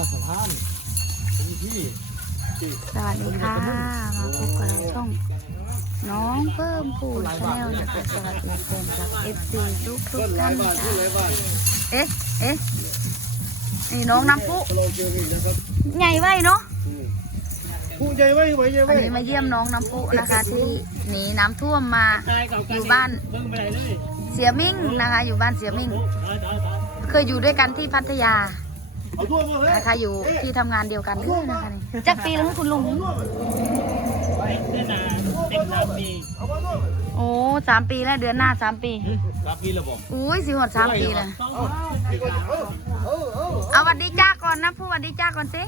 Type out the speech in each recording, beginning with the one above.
ว่าสะพานเป็นที่สวัสดีค่ะ มาพบกับเราช่อง น้องเพิ่มพูนชาแนลนะคะสวัสดีแฟนคลับเอฟซีทุกทุกท่านค่ะเอ๊ะเอ๊ะนี่น้องน้ำพุเราเจอนี่นะครับใหญ่ไว้เนาะผู้ใหญ่ไว้ไว้ใหญ่วันไว้นี้มาเยี่ยมน้องน้ำพุนะคะ ที่หนีน้ำท่วมมาอยู่บ้านเบิ่งไปไหนเลยเสียมิ่งนะคะ อยู่บ้านเสียมิ่ง เคยอยู่ด้วยกันที่พัทยา นะคะอยู่ที่ทำงานเดียวกันเลยนะคะนี่จักปีแล้วให้คุณลุง เส้นหนาเต็มสามปีเอามาทั่วโอ้สามปีแล้วเดือนหน้าสามปี สามปีระบบอุ้ยสิหดสามปีเลยต้องเอาเอาเอาเอาหวัดดีจ้าก่อนนะพูดหวัดดีจ้าก่อนสิ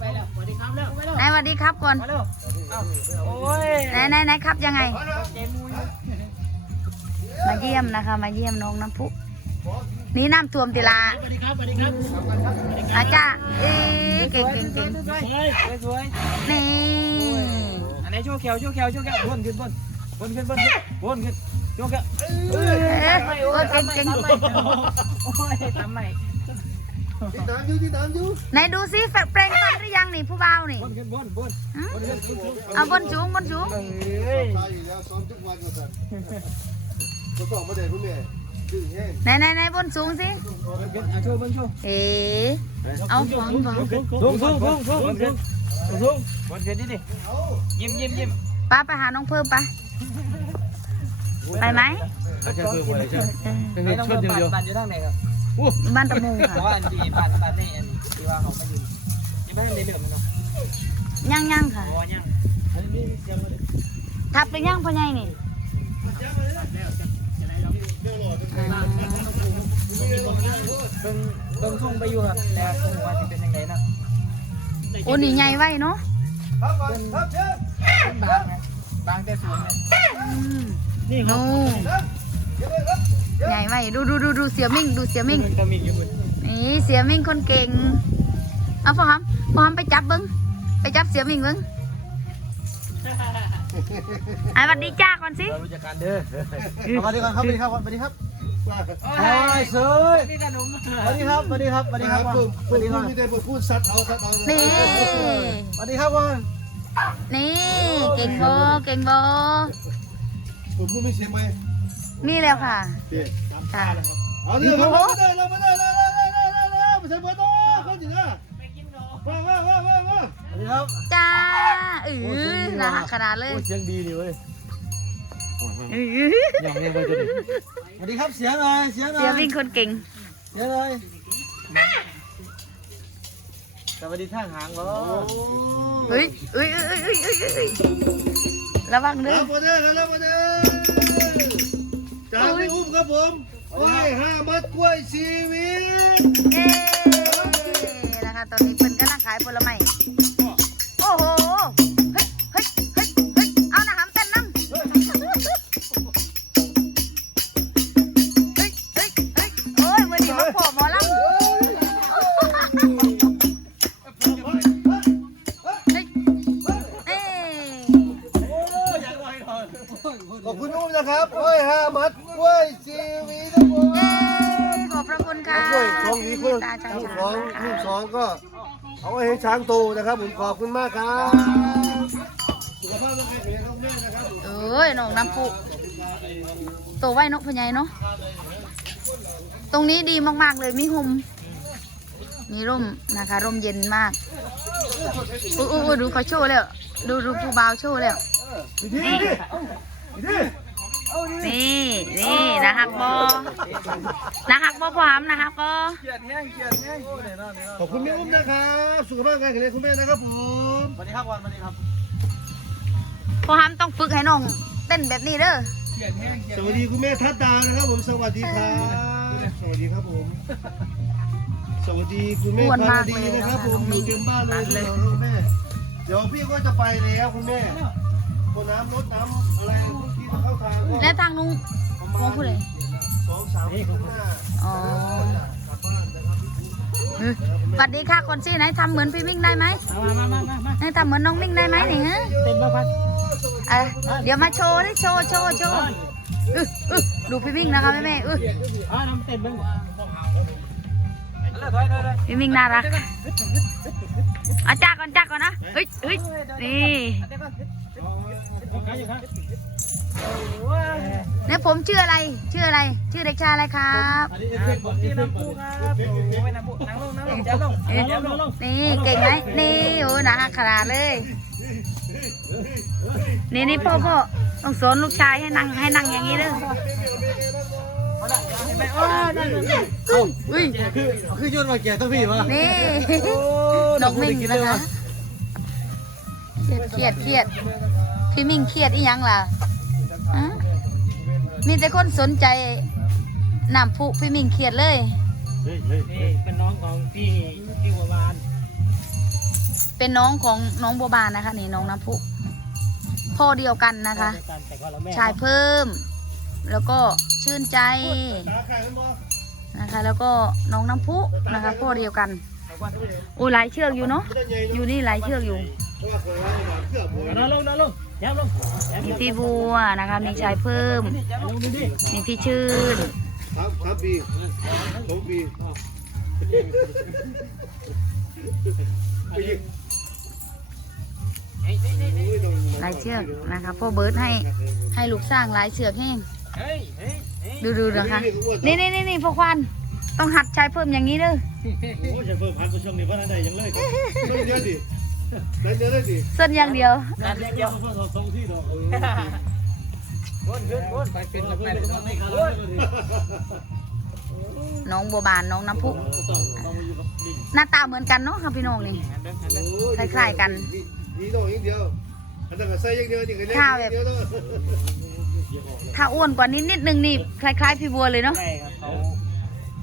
ไปแล้วสวัสดีครับแล้วไปแล้วไหนหวัดดีครับก่อนมาแล้วโอ้ยไหนไหนไหนครับยังไง มาเยี่ยมนะคะ มาเยี่ยมน้องน้ำพุ นี่น้ำท่วมติลาสวัสดีครับสวัสดีครับอาจารย์เอ๊ะเก่งเก่งเก่งสวยสวยนี่อันไหนโชว์แขวโชว์แขวโชว์แขวบนขึ้นบนบนขึ้นบนขึ้นบนขึ้นโชว์แขวเอ๊ะโอ้ยเก่งเก่งโอ้ยทำไมที่ตามอยู่ที่ตามอยู่ไหนดูซิเปล่งฟันหรือยังนี่ผู้เบานี่บนขึ้นบนบนหืมบนขึ้นบนขึ้นเอาบนสูงบนสูงเฮ้ยตายอยู่แล้วซ้อมทุกวันมาสั่นก็ต้องมาเด็ดคุณแม่ดื้อแห้ง ไหนไหนไหนบนสูงสิ เอาโชว์บนโชว์เอ๊ะเอาฟังฟังสูงสูงสูงสูงสูงสูงบนขึ้นดิดิยิ้มยิ้มยิ้มป้าไปหาน้องเพิ่มไปไปไหมก็จะคือคนเลยใช่ไม่ต้องเพิ่มปั่นปั่นอยู่ทางไหนครับบ้านตะมุงค่ะราะว่าอันที่ปั่นปั่นนี่อันที่ว่าเขาไม่ยืนยังไม่ได้เลือกมันเนาะย่างย่างค่ะอ๋อยังอันยมมาเลยทับเป็นย่างพ่อใหญ่นี่ เบิ่งเบิ่งทุ่งไปอยู่ครับแต่ทุ่งว่าจะเป็นยังไงนะโอ้นี่ใหญ่ไว้เนาะครับก่อนครับเชิญเป็นบางนะบางแต่สูงนะอืมนี่ครัโอ้บเดี๋ยวเลยครับใหญ่ไว้ดูดูดูดูเสียมิ่งดูเสียมิ่งมันก็มีอยู่บนนี่เสียมิ่งคนเก่งเอาพ่อหอมพ่อหอมไปจับเบิ้งไปจับเสียมิ่งเบิ้งไอ้สวัสดีจ้าก่อนสิ เรารู้จักกันเด้อสวัสดีครับสวัสดีครับสวัสดีครับ โอ้ยเซยนี่ขนมสวัสดีครับสวัสดีครับสวัสดีครับสวัสดีครับไม่ได้พูดสัตว์เอาสัตว์เอานี่สวัสดีครับว่านี่เก่งโบเก่งโบผมพูดไม่เสียไหมนี่แล้วค่ะค่ะเอาดิเราไม่ได้เราไม่ได้เราไม่ได้เราไม่ได้ไม่ใช่เบอร์โต้เขาจริงอะว้าว้าว้าว้าว้าสวัสดีครับจ้าเออนะขนาดเลยเสียงดีดีเว้ยเอออย่างนี้เลยจะดีส วัสดีครับเสียงเลยเสียงเลเสียยมิ่งคนเก่งเสียงเลยสวัสดีท่างหางเหรอเฮ้ยเฮ้ยเฮ้ยเฮ้ยเฮ้ยเฮ้ยระวังเด้อรับมาเด้อรับมาเด้อจ้าไม่อุ้มครับผมโอ้ยห้ามัดกล้วยชีวิตเอ๊นะคะตอนนี้เพิ่นกำลังขายผลไม้ ขอบคุณอุ้มนะครับโอ้ยห้ามัดกล้วยชีวิตครับผมเย้ขอบพระคุณค่ะกล้วยของนี้เพื่อนตาช้างลูกช้าสองงลูกสองก็ เอาไว้ให้ช้างโตนะครับผมขอบคุณมากครับสุขภาพร่างกายแข็งแรงครับแม่นะครับเอ้ยน้องน้ำปุตัวไว้นกพญายเนาะตรงนี้ดีมากๆเลยมีห่มมีร่มนะคะร่มเย็นมากอู้อู้อู้ดูเขาโชว์แล้วดูดูผู้บ่าวโชว์แล้วดีดี นะฮักบอพอหำนะฮักบอเกียดแห้งเกียดแห้งขอบคุณแม่อุ้มนะครับ สุขภาพร่างกายแข็งแรงคุณแม่นะครับผมสวัสดีครับวันสวัสดีครับพอหำต้องฝึกให้น้องเต้นแบบนี้เด้อเกียดแห้งเกียดสวัสดีคุณแม่ทัดดาวนะครับผมสวัสดีครับสวัสดีครับผมสวัสดีคุณแม่พาดีนะครับผมอยู่เต็มบ้านเลยเลยคุณแม่เดี๋ยวพี่ก็จะไปแล้วคุณแม่คนน้ำรถน้ำอะไรที่จะเข้าทางก็และทางนู้นประมมาองณผู้ใด สองสามห้าอ๋อเฮ้ยสวัสดีค่ะคนซี่ไหนทำเหมือนพี่มิ่งได้ไหมมามามามามาไหนทำเหมือนน้องมิ่งได้ไหมนี่ฮะเต็มบ้านอะเดี๋ยวมาโชว์ดิโชว์โชว์โชว์อึ๊ะอึ๊ะดูพี่มิ่งนะคะแม่แม่อึ๊ะอ่าน้ำเต็มบ้านอเลิกถอยถอยถอยพี่มิงน่ารักอาจ้าก่อนจ้าก่อนนะเฮ้ยเฮ้ยนี่อันนี้ก่อน เนี่ยผมชื่ออะไร ชื่ออะไร ชื่อเด็กชายอะไรครับอันนี้เป็นผมที่น้ำปูครับโอ้ยน้ำปูนั่งลงนั่งลงจ๊บลงแจ๊บลงนี่เก่งไหมนี่โอ้หนาขนาดเลย นี่นี่พ่อพ่อต้องสอนลูกชายให้นั่งให้นั่งอย่างนี้เด้ออุ้ยคือโยนมาแก่ทั้งพี่วะนี่ดอกมิ่งนะคะเครียดเครียดเครียดพี่มิ่งเครียดอีหยังล่ะ มีแต่คนสนใจน้ำพุพี่มิ่งเครียดเลย เฮ้ยเฮ้ยนี่เป็นน้องของพี่พี่หัวบานเป็นน้องของน้องบัวบานนะคะ นี่น้องน้ำพุพ่อเดียวกันนะคะแต่ก็เราแม่ชายเพิ่ม แล้วก็ชื่นใจตาแข็งมั้ยนะคะ แล้วก็น้องน้ำพุนะคะพ่อเดียวกันอุ้ยหลายเชือกอยู่เนาะอยู่นี่หลายเชือกอยู่ ว่าเคยว่าเกือบหัวนั่งลงนั่งลงแจ๊บลงมีพี่บัวนะคะมีชายเพิ่มแจ๊บลงดูดิมีพี่ชื่นครับครับปีสองปีไปยิงเฮ้ยเฮ้ยเฮ้ยหลายเชือกนะคะพ่อเบิร์ดให้ให้ลูกสร้างหลายเชือกแห้งเฮ้ยเฮ้ยเฮ้ยดูดูนะคะนี่นี่นี่นี่พ่อควันต้องหัดชายเพิ่มอย่างนี้เด้อ โอ้ยจะเพิ่มพันช่วงนี้เพราะนั่นได้ยังเลยช่วงเยอะดิ ได้เยอะเลยดิส้นอย่างเดียวนั่นเดียวเพราะเราสองที่ดอกวนขึ้นวนไปเป็นกับแม่วนน้องบัวบานน้องน้ำพุหน้าตาเหมือนกันเนาะค่ะพี่น้องนี่คล้ายๆกันนี่น้องอีกเดียวอันนั้นก็ใส่อย่างเดียวนี่ก็เล่นอย่างเดียวเนาะถ้าอ้วนกว่านี้นิดนึงนี่คล้ายๆพี่บัวเลยเนาะใช่ครับเขา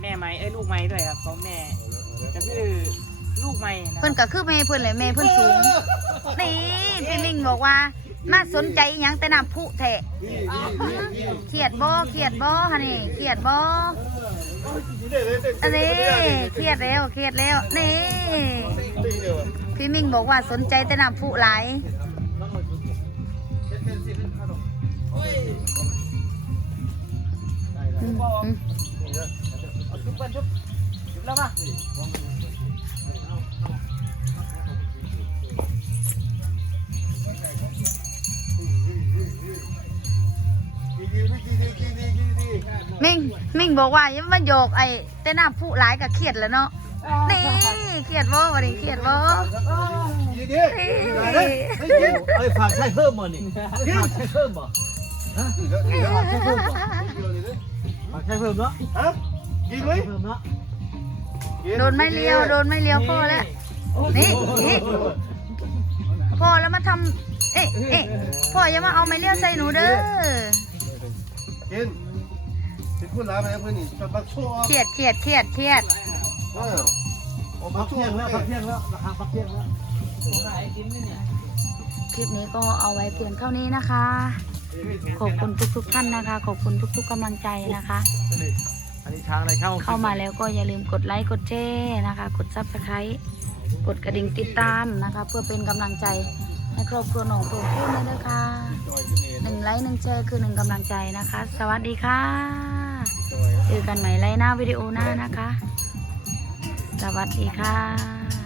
แม่ไม้เอ้ยลูกไม้ด้วยครับเขาแม่ก็คือ ลูกใหม่เพื่อนก็คือแม่เพื่อนแหละแม่เพื่อนสูง นี่พี่มิ่งบอกว่าน่าสนใจยังแต่น้ำพุแทะเครียดบ่เครียดบ่ฮะนี่เครียดบ่อันนี้เครียดแล้วเครียดแล้วนี่พี่มิ่งบอกว่าสนใจแต่น้ำพุหลายอืมอืม แล้วป่ะ มิงมิงบอกว่าอยังมาโยกไอ้แต่น้ำพุหลายก็เครียดแล้วเนาะนี่เครียดบ่วันนี้เครียดบ่ดีดีเฮ้ยฝากใช้เพิ่มบ่นี่ฝากใช้เพิ่มบ่ฮะฝากใช้เพิ่มบ่ฝากใช้เพิ่มเนาะฮะกินไหมเพิ่มเนาะ โดนไม่เลี้ยวโดนไม่เลี้ยวพ่อแล้วนี่นี่พ่อแล้วมาทำเอ๊ะเอ๊ะพ่ออย่ามาเอาไม่เลี้ยวใส่หนูเด้อกินเป็นคนร้ายไปเพื่อนนี่จะบักชั่วเครียดเครียดเครียดเครียดเออบักชั่วแล้วบักเที่ยงแล้วราคาบักเที่ยงแล้วคลิปนี้ก็เอาไว้เพียงเท่านี้นะคะ ขอบคุณทุกๆท่านนะคะ ขอบคุณทุกๆกำลังใจนะคะ อันนี้ช้างในช่างเข้ามาแล้วก็อย่าลืมกดไลค์กดแชร์นะคะ กดซับสไครต์กดกระดิ่งติดตามนะคะ เพื่อเป็นกำลังใจให้ครอบครัวหนองเพื่อนพูดเลยนะคะหนึ่งไลค์หนึ่งแชร์คือหนึ่งกำลังใจนะคะ สวัสดีค่ะเจอกันใหม่ไลค์หน้าวิดีโอหน้านะคะ สวัสดีค่ะ